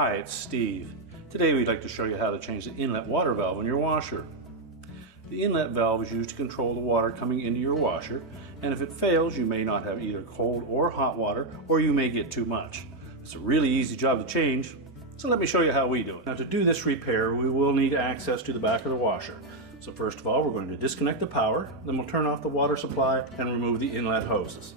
Hi, it's Steve. Today we'd like to show you how to change the inlet water valve on your washer. The inlet valve is used to control the water coming into your washer, and if it fails you may not have either cold or hot water, or you may get too much. It's a really easy job to change, so let me show you how we do it. Now to do this repair we will need access to the back of the washer. So first of all we're going to disconnect the power, then we'll turn off the water supply and remove the inlet hoses.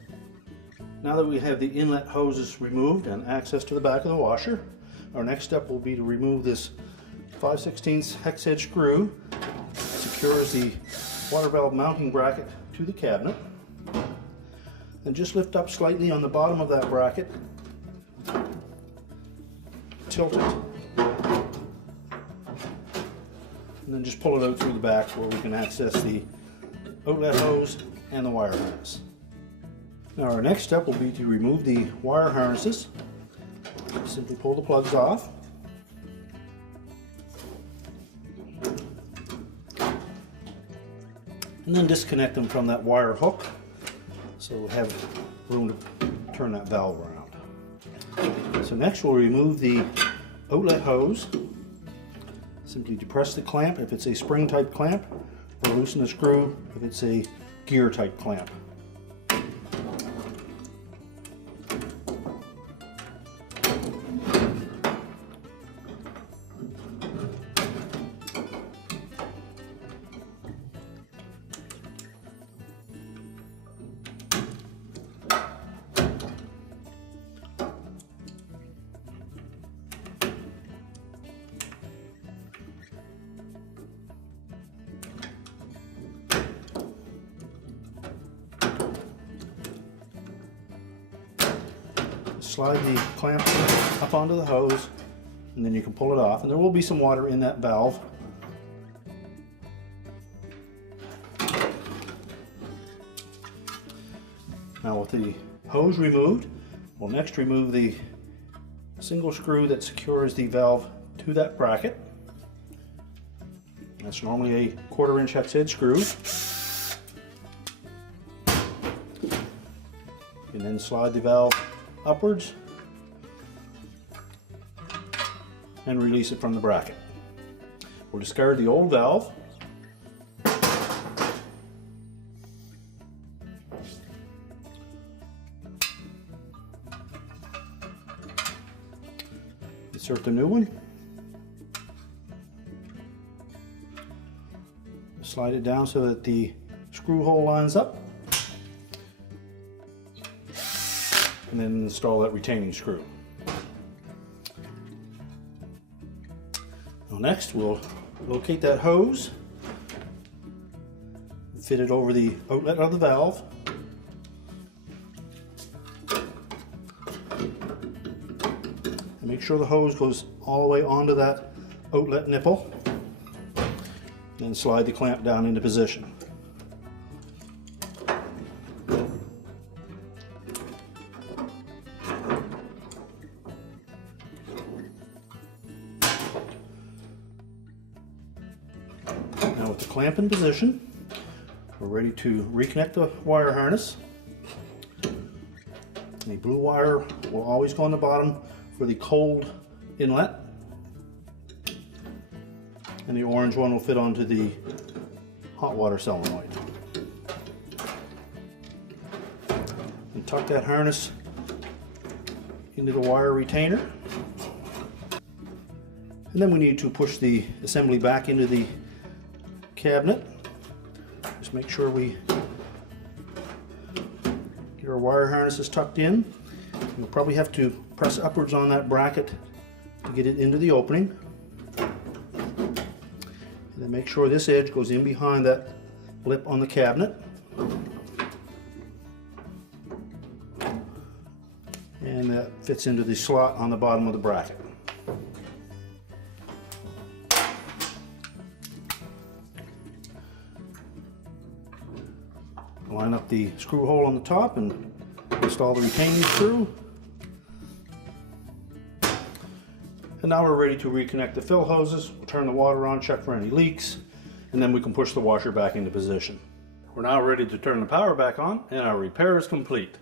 Now that we have the inlet hoses removed and access to the back of the washer, our next step will be to remove this 5/16 hex head screw that secures the water valve mounting bracket to the cabinet. Then just lift up slightly on the bottom of that bracket, tilt it, and then just pull it out through the back where we can access the outlet hose and the wire harness. Now our next step will be to remove the wire harnesses. Simply pull the plugs off. And then disconnect them from that wire hook so we'll have room to turn that valve around. So next we'll remove the outlet hose. Simply depress the clamp if it's a spring type clamp, or loosen the screw if it's a gear type clamp. Slide the clamp up onto the hose and then you can pull it off, and there will be some water in that valve. Now with the hose removed, we'll next remove the single screw that secures the valve to that bracket. That's normally a 1/4 inch hex head screw. And then slide the valve upwards and release it from the bracket. We'll discard the old valve. Insert the new one. Slide it down so that the screw hole lines up. And then install that retaining screw. Now next we'll locate that hose, fit it over the outlet of the valve, and make sure the hose goes all the way onto that outlet nipple, and slide the clamp down into position. Now with the clamp in position, we're ready to reconnect the wire harness. The blue wire will always go on the bottom for the cold inlet, and the orange one will fit onto the hot water solenoid. And tuck that harness into the wire retainer. And then we need to push the assembly back into the cabinet. Just make sure we get our wire harnesses tucked in. You'll probably have to press upwards on that bracket to get it into the opening. And then make sure this edge goes in behind that lip on the cabinet. And that fits into the slot on the bottom of the bracket. Line up the screw hole on the top and install the retaining screw. And now we're ready to reconnect the fill hoses. We'll turn the water on, check for any leaks, and then we can push the washer back into position. We're now ready to turn the power back on, and our repair is complete.